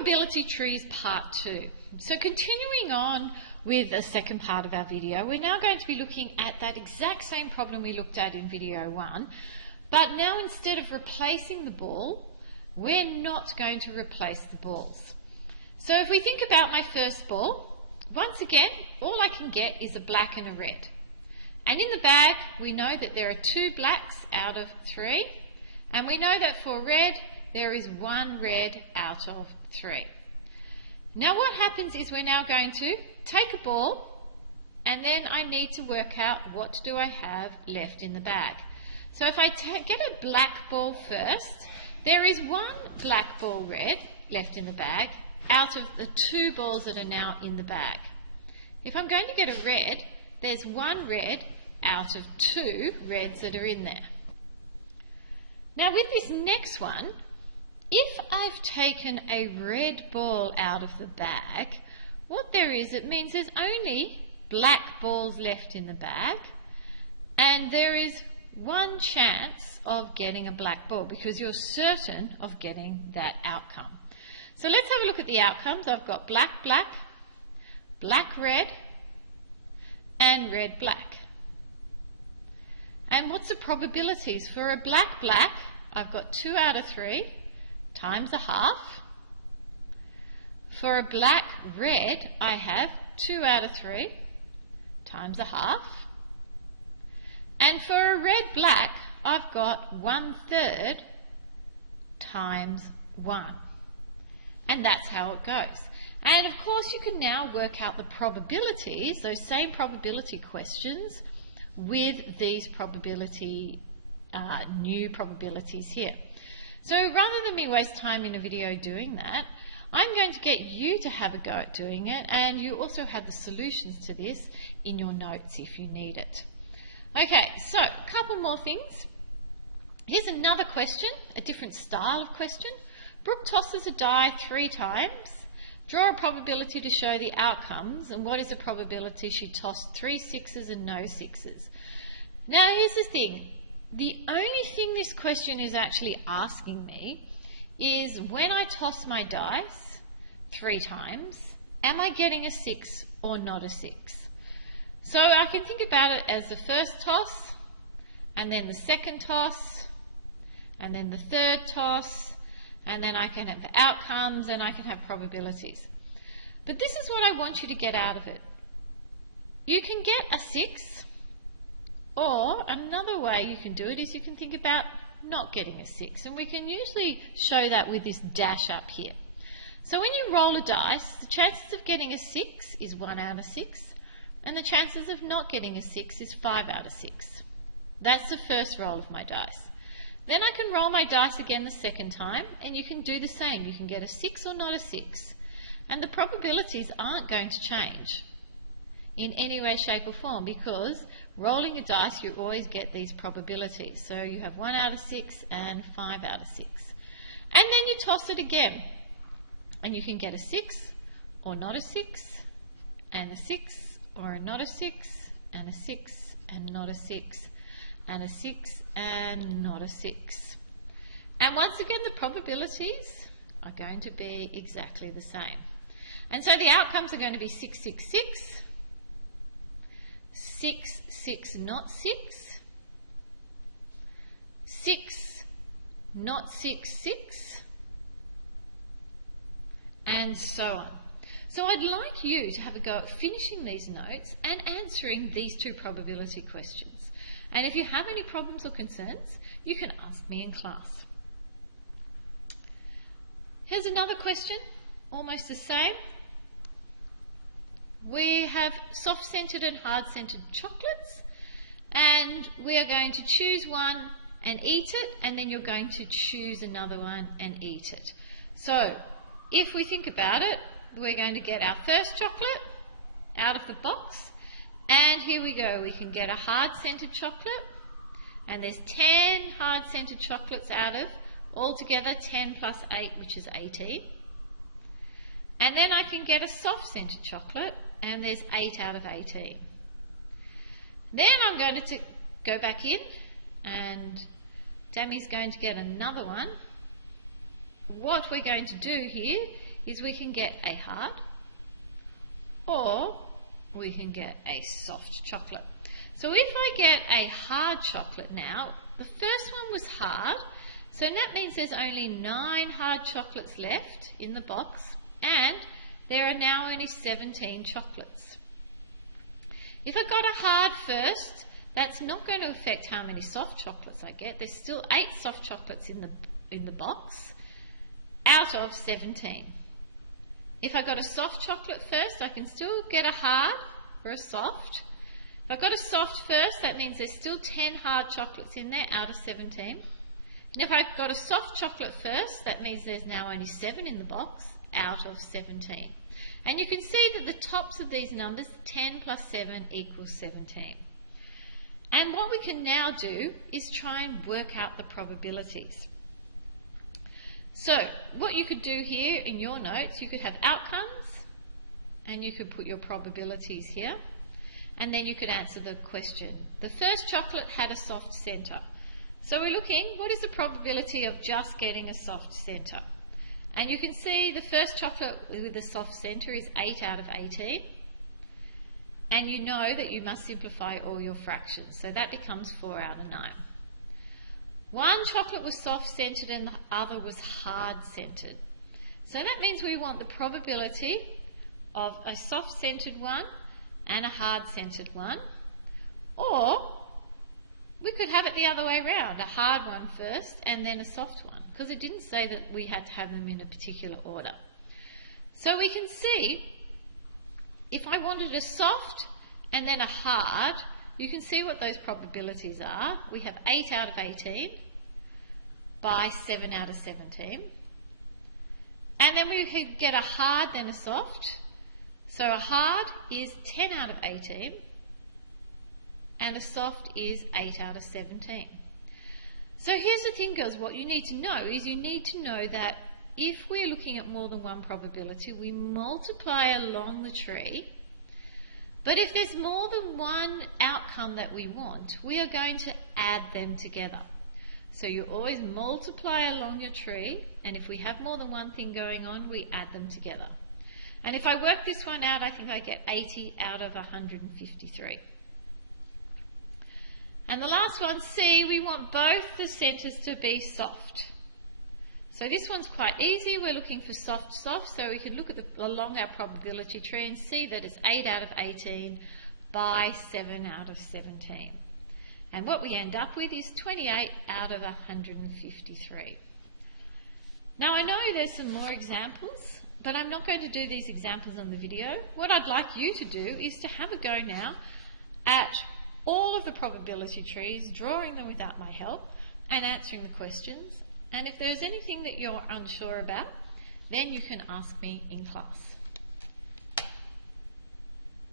Probability trees part 2. So continuing on with the second part of our video, we're now going to be looking at that exact same problem we looked at in video 1, but now instead of replacing the ball, we're not going to replace the balls. So if we think about my first ball, once again, all I can get is a black and a red. And in the bag, we know that there are 2 blacks out of 3, and we know that for red, there is 1 red out of 3. Now what happens is we're now going to take a ball, and then I need to work out what do I have left in the bag. So if I get a black ball first, there is 1 black ball red left in the bag out of the 2 balls that are now in the bag. If I'm going to get a red, there's 1 red out of 2 reds that are in there. Now with this next one, if I've taken a red ball out of the bag, what there is, it means there's only black balls left in the bag, and there is 1 chance of getting a black ball because you're certain of getting that outcome. So let's have a look at the outcomes. I've got black, black, black, red, and red, black. And what's the probabilities? For a black, black, I've got 2 out of 3 times a half. For a black, red, I have 2 out of 3 times a half. And for a red, black, I've got 1/3 times 1. And that's how it goes. And of course, you can now work out the probabilities, those same probability questions, with these probability, new probabilities here. So rather than me waste time in a video doing that, I'm going to get you to have a go at doing it, and you also have the solutions to this in your notes if you need it. Okay, so a couple more things. Here's another question, a different style of question. Brooke tosses a die 3 times. Draw a probability to show the outcomes, and what is the probability she tossed 3 6s and no 6s? Now here's the thing. The only thing this question is actually asking me is when I toss my dice 3 times, am I getting a 6 or not a 6? So I can think about it as the first toss, and then the second toss, and then the third toss, and then I can have outcomes and I can have probabilities. But this is what I want you to get out of it. You can get a 6, or another way you can do it is you can think about not getting a 6, and we can usually show that with this dash up here. So when you roll a dice, the chances of getting a 6 is 1 out of 6, and the chances of not getting a 6 is 5 out of 6. That's the first roll of my dice. Then I can roll my dice again the second time, and you can do the same. You can get a 6 or not a 6, and the probabilities aren't going to change in any way, shape or form, because rolling a dice you always get these probabilities. So you have 1 out of 6 and 5 out of 6. And then you toss it again, and you can get a 6 or not a 6, and a 6 or not a 6, and a 6 and not a 6, and a 6 and not a 6. And once again, the probabilities are going to be exactly the same. And so the outcomes are going to be 6 6 6, 6 6 not 6, 6 not 6 6, and so on. So I'd like you to have a go at finishing these notes and answering these 2 probability questions. And if you have any problems or concerns, you can ask me in class. Here's another question, almost the same. We have soft-scented and hard-scented chocolates, and we are going to choose one and eat it, and then you're going to choose another one and eat it. So if we think about it, we're going to get our first chocolate out of the box, and here we go. We can get a hard-scented chocolate, and there's 10 hard-scented chocolates out of, altogether 10 plus 8, which is 18. And then I can get a soft-scented chocolate, and there's 8 out of 18. Then I'm going to go back in, and Dammy's going to get another one. What we're going to do here is we can get a hard or we can get a soft chocolate. So if I get a hard chocolate now, the first one was hard, so that means there's only 9 hard chocolates left in the box, and there are now only 17 chocolates. If I got a hard first, that's not going to affect how many soft chocolates I get. There's still 8 soft chocolates in the box out of 17. If I got a soft chocolate first, I can still get a hard or a soft. If I got a soft first, that means there's still 10 hard chocolates in there out of 17. And if I got a soft chocolate first, that means there's now only 7 in the box out of 17. And you can see that the tops of these numbers, 10 plus 7 equals 17. And what we can now do is try and work out the probabilities. So what you could do here in your notes, you could have outcomes and you could put your probabilities here, and then you could answer the question. The first chocolate had a soft centre. So we're looking, what is the probability of just getting a soft centre? And you can see the first chocolate with a soft centre is 8 out of 18. And you know that you must simplify all your fractions. So that becomes 4 out of 9. One chocolate was soft-centred and the other was hard-centred. So that means we want the probability of a soft-centred one and a hard-centred one. Or we could have it the other way around, a hard one first and then a soft one, because it didn't say that we had to have them in a particular order. So we can see, if I wanted a soft and then a hard, you can see what those probabilities are. We have 8 out of 18 by 7 out of 17. And then we could get a hard, then a soft. So a hard is 10 out of 18 and a soft is 8 out of 17. So here's the thing, girls, what you need to know is you need to know that if we're looking at more than one probability, we multiply along the tree. But if there's more than one outcome that we want, we are going to add them together. So you always multiply along your tree, and if we have more than one thing going on, we add them together. And if I work this one out, I think I get 80 out of 153. And the last one, C, we want both the centres to be soft. So this one's quite easy. We're looking for soft, so we can look at along our probability tree and see that it's 8 out of 18 by 7 out of 17. And what we end up with is 28 out of 153. Now I know there's some more examples, but I'm not going to do these examples on the video. What I'd like you to do is to have a go now at all of the probability trees, drawing them without my help and answering the questions. And if there's anything that you're unsure about, then you can ask me in class.